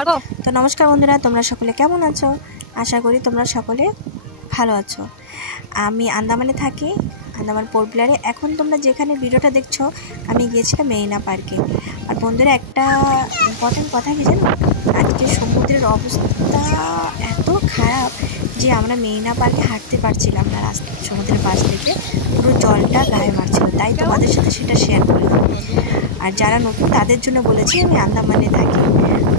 তো নমস্কার বন্ধুরা, তোমরা সকলে কেমন আছো? আশা করি তোমরা সকলে ভালো আছো। আমি আন্দামানে থাকি, আন্দামান পোর্ট ব্লেয়ারে। এখন তোমরা যেখানে ভিডিওটা দেখছো, আমি গিয়েছিলাম মেরিনা পার্কে। আর বন্ধুরা, একটা ইম্পর্টেন্ট কথা কি জানো, আজকে সমুদ্রের অবস্থা এত খারাপ যে আমরা মেরিনা পার্কে হাঁটতে পারছিলাম না। রাস্তা সমুদ্রের পাশ থেকে পুরো জলটা গায়ে মারছিল, তাই তোমাদের সাথে সেটা শেয়ার করলাম। আর যারা নতুন তাদের জন্য বলেছি আমি আন্দামানে থাকি।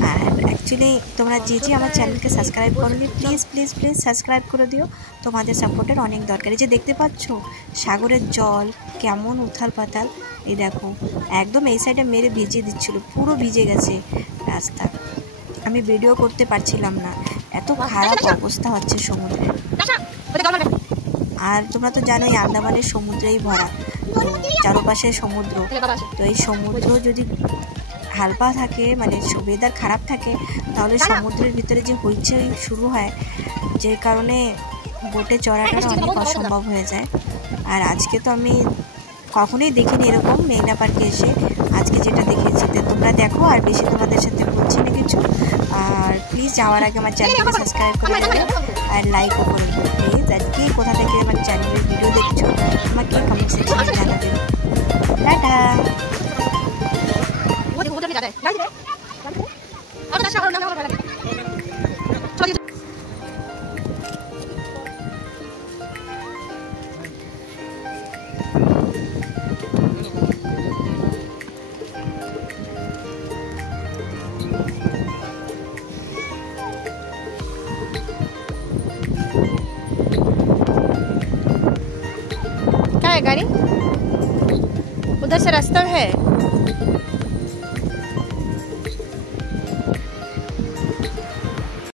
আর অ্যাকচুয়ালি তোমরা যে আমার চ্যানেলকে সাবস্ক্রাইব করোনি, প্লিজ প্লিজ প্লিজ সাবস্ক্রাইব করে দিও। তোমাদের সাপোর্টের অনেক দরকার। এই যে দেখতে পাচ্ছ সাগরের জল কেমন উথাল পাতাল, এই দেখো একদম এই সাইডে মেরে ভিজিয়ে দিচ্ছিল, পুরো ভিজে গেছে রাস্তা। আমি ভিডিও করতে পারছিলাম না, এত খারাপ অবস্থা হচ্ছে সমুদ্রের। আর তোমরা তো জানোই আন্দামানের সমুদ্রেই ভরা, চারপাশে সমুদ্র। তো এই সমুদ্র যদি হালকা থাকে, মানে ওয়েদার খারাপ থাকে, তাহলে সমুদ্রের ভিতরে যে হইচই শুরু হয়, যে কারণে বোটে চড়াটা অনেক অসম্ভব হয়ে যায়। আর আজকে তো আমি কখনোই দেখিনি এরকম মেরিনা পার্কে এসে, আজকে যেটা দেখেছি। তোমরা দেখো, আর বেশি তোমাদের সাথে বলছি না কিছু। আর প্লিজ যাওয়ার আগে আমার চ্যানেলকে সাবস্ক্রাইব করে দেবে আর লাইকও করে দেবে প্লিজ। আর কে কোথা থেকে আমার চ্যানেলের ভিডিও দেখছো আমাকে কমেন্ট সেকশনে জানাবে। টাটা। क्या है गाड़ी? उधर से रास्ता है।